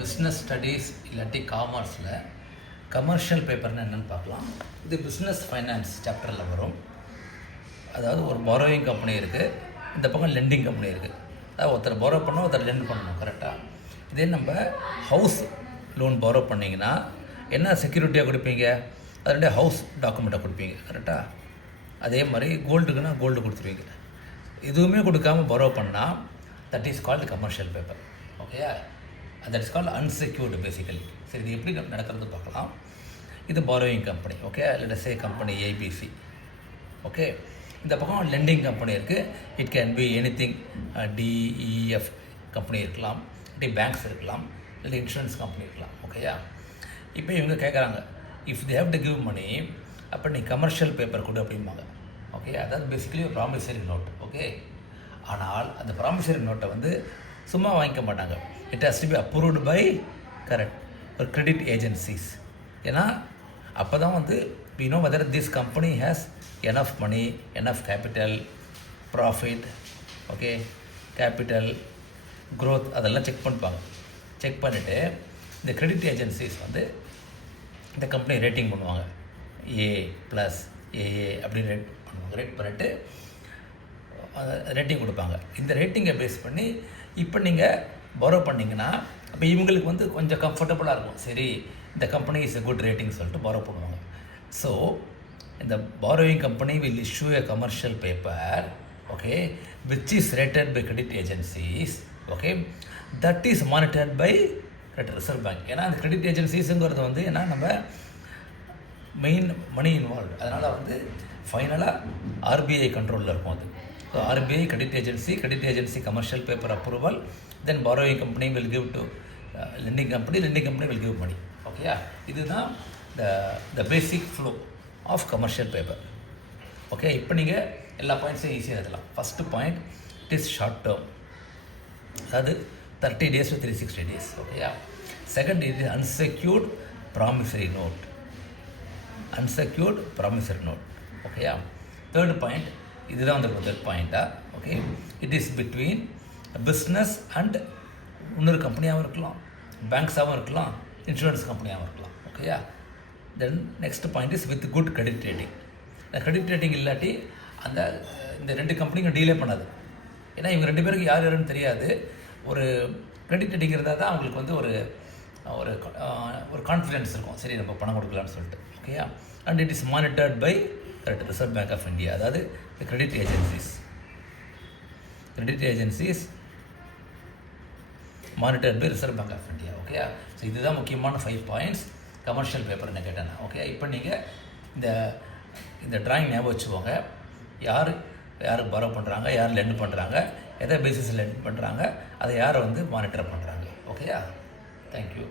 Business studies இல்லாட்டி காமர்ஸில் commercial பேப்பர்னு என்னென்னு பார்க்கலாம். இது பிஸ்னஸ் ஃபைனான்ஸ் சாப்டரில் வரும். அதாவது ஒரு பாரோயிங் கம்பெனி இருக்குது, இந்த பக்கம் லெண்டிங் கம்பெனி இருக்குது. அதாவது ஒருத்தர் பாரோ பண்ணணும், ஒருத்தர் லெண்ட் பண்ணணும். கரெக்டாக இதே நம்ம ஹவுஸ் லோன் பாரோ பண்ணிங்கன்னா என்ன செக்யூரிட்டியாக கொடுப்பீங்க? அதனுடைய ஹவுஸ் டாக்குமெண்ட்டாக கொடுப்பீங்க. கரெக்டாக அதே மாதிரி கோல்டுக்குன்னா கோல்டு கொடுத்துருவீங்க. எதுவுமே கொடுக்காமல் பாரோ பண்ணால் that is called commercial paper. ஓகேயா? That is called unsecured basically. சரி, இது எப்படி நடக்கிறது பார்க்கலாம். இது borrowing company. Okay, let say company ABC. Okay, இந்த பக்கம் லெண்டிங் கம்பெனி இருக்குது. It can be anything, DEF company இருக்கலாம், இல்லாட்டி பேங்க்ஸ் இருக்கலாம், இல்லை இன்சூரன்ஸ் கம்பெனி இருக்கலாம். ஓகேயா? இப்போ இவங்க கேட்குறாங்க, if they have to give money, அப்போ நீ கமர்ஷியல் பேப்பர் கொடு அப்படிம்பாங்க. ஓகே, அதாவது பேசிக்கலி ஒரு ப்ராமிசரி நோட். ஓகே, ஆனால் அந்த ப்ராமிசரி நோட்டை வந்து சும்மா வாங்கிக்க மாட்டாங்க. It has to be approved by correct ஒரு கிரெடிட் ஏஜென்சிஸ். ஏன்னா அப்போ தான் வந்து we know whether this company has enough money, enough capital, profit, okay, capital, growth, அதெல்லாம் செக் பண்ணிப்பாங்க. செக் பண்ணிவிட்டு இந்த கிரெடிட் ஏஜென்சிஸ் வந்து இந்த கம்பெனி ரேட்டிங் பண்ணுவாங்க. A+, AA அப்படின்னு ரேட் பண்ணுவாங்க. ரேட் பண்ணிவிட்டு ரேட்டிங் கொடுப்பாங்க. இந்த ரேட்டிங்கை பேஸ் பண்ணி இப்போ நீங்கள் பாரோ பண்ணிங்கன்னா அப்போ இவங்களுக்கு வந்து கொஞ்சம் கம்ஃபர்டபுளாக இருக்கும். சரி, இந்த company is a good rating சொல்லிட்டு பாரோ பண்ணுவாங்க. ஸோ இந்த borrowing company will issue a commercial paper, okay, which is rated by credit agencies. Okay, that is monitored by reserve Bank. ஏன்னா அந்த கிரெடிட் ஏஜென்சிஸுங்கிறது வந்து ஏன்னா நம்ம மெயின் மணி இன்வால்வ், அதனால் வந்து ஃபைனலாக ஆர்பிஐ கண்ட்ரோலில் இருக்கும் அது. So RBI credit agency commercial paper approval, then borrowing company will give to lending company will give money. ஓகேயா? இதுதான் the basic flow of commercial paper. Okay, இப்போ நீங்கள் எல்லா பாயிண்ட்ஸையும் ஈஸியாக எழுதலாம். First point, it is short term, அதாவது 30 days to 360 days. ஓகேயா? செகண்ட், இது அன்செக்யூர்ட் ப்ராமிசரி நோட். ஓகேயா? தேர்ட் பாயிண்ட், இதுதான் வந்து முதல் பாயிண்ட்டாக. Okay, it is between business and இன்னொரு கம்பெனியாகவும் இருக்கலாம், பேங்க்ஸாகவும் இருக்கலாம், இன்சூரன்ஸ் கம்பெனியாகவும் இருக்கலாம். ஓகேயா? Then next point is with good credit rating. Credit rating இல்லாட்டி இந்த ரெண்டு கம்பெனியும் டீலே பண்ணாது. ஏன்னா இவங்க ரெண்டு பேருக்கு யார் யாருன்னு தெரியாது. ஒரு கிரெடிட் ரேட்டிங் இருந்தால் தான் அவங்களுக்கு வந்து ஒரு ஒரு கான்ஃபிடென்ஸ் இருக்கும். சரி, நம்ம பணம் கொடுக்கலான்னு சொல்லிட்டு. ஓகேயா? And it is monitored by reserve bank of India, அதாவது credit agencies monitored by reserve bank of India. ஓகேயா? ஸோ இதுதான் முக்கியமான 5 பாயிண்ட்ஸ் கமர்ஷியல் பேப்பர்னு கேட்டேன். ஓகே, இப்போ நீங்கள் இந்த ட்ராயிங் ஞாபகம் வச்சுக்கோங்க. யாருக்கு பாரோ பண்ணுறாங்க, யார் லெண்ட் பண்ணுறாங்க, எதை பேசிஸில் லெண்ட் பண்ணுறாங்க, அதை யாரை வந்து மானிட்டர் பண்ணுறாங்க. ஓகேயா? தேங்க்யூ.